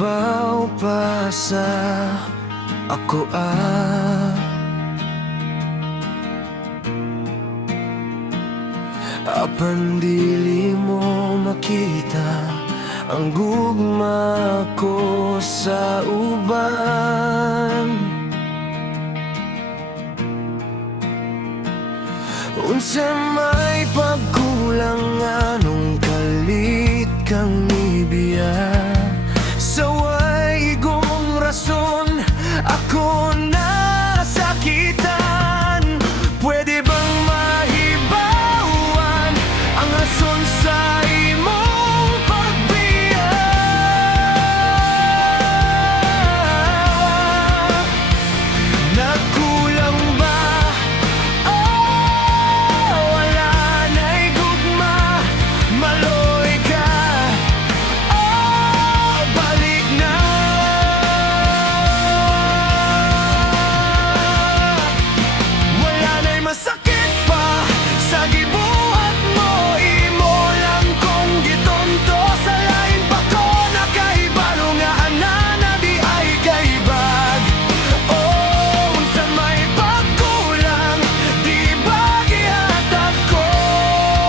mahibaw pa sa ako apan dili mo makita ang gugma ko sa uban. Unsa may pagkulang anong kalit kang nibiya, sa way igong rason ako nasakitan. Pwede bang mahibawan ang rason sa imong pagbiya? Nagkulang ba? Wala na'y gugma, maloy ka, balik na. Wala na'y masakit pa sa gibuhat mo, imo lang kong gitonto. Sa lain pa ko nakahibalo nga anana di ay kaibag. Oh, unsa may pagkulang, di ba gihatag ko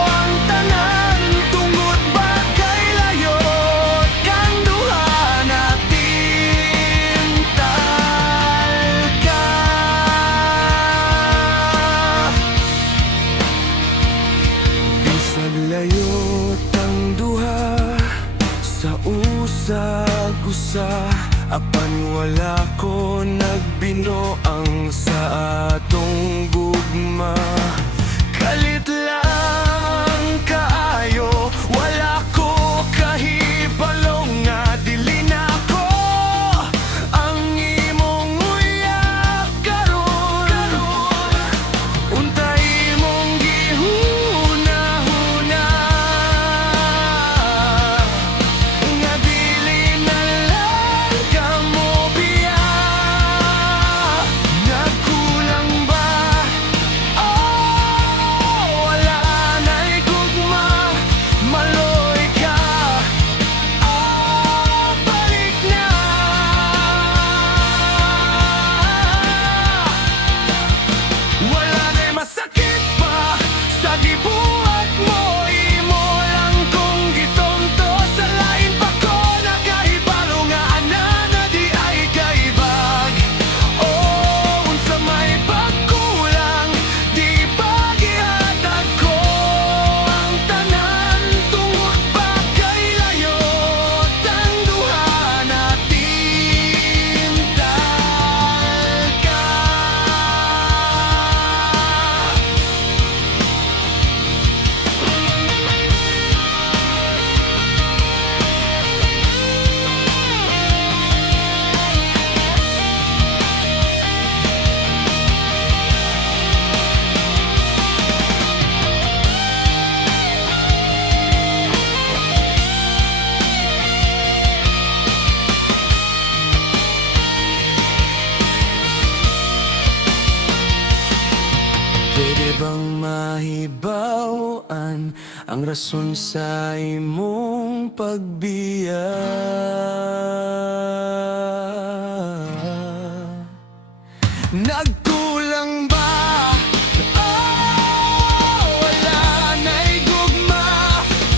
ang tanan? Tungod ba kay layo kang duha natin talka? Bisag layo tang duha sa usag-usa, apan wala ko nagbinoang sa atong gugma. Kalit lang kaayo, wala ko kahibalo nga dili na ko ang imong uyak karon. Untay mong gihuna-huna nga dili na lang ka mo biya. Nagkulang ba? Wala na'y gugma, maloy ka, balik na. Wala na'y masakit pa sa gibuhat mo, imo lang kong gitonto. Sa lain pa ko nakahibalo nga anana di ay kaibag. Oh, unsa may pagkulang, di ba gihatag ko ang tanan? Tungod ba kay layo tang duha natin talka? Pwede bang mahibawan ang rason sa imong pagbiya? Nagkulang ba? Wala na'y gugma,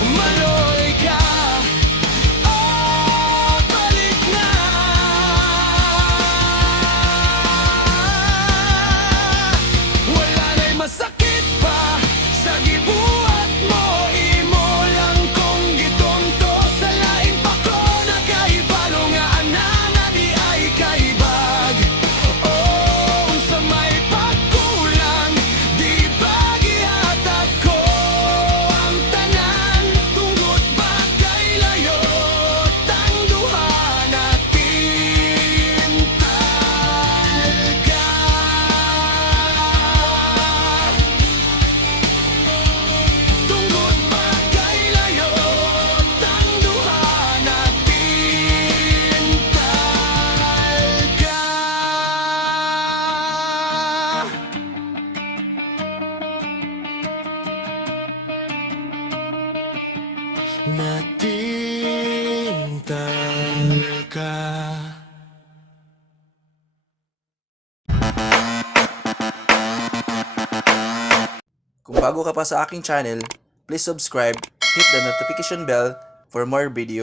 maloy ka, balik na. Wala na'y masakit pa sa gibuhat mo, imo lang kong gitonto. Sa lain pa ko nakahibalo nga anana di ay kaibag. Oh, unsa may pagkulang, di ba gihatag ko ang tanan? Tungod ba kay layo tang duha natin talka? Tungod ba kay layo tang duha natin talka? Natin talka. ka. Kung bago ka pa sa aking channel, please subscribe, hit the notification bell for more videos.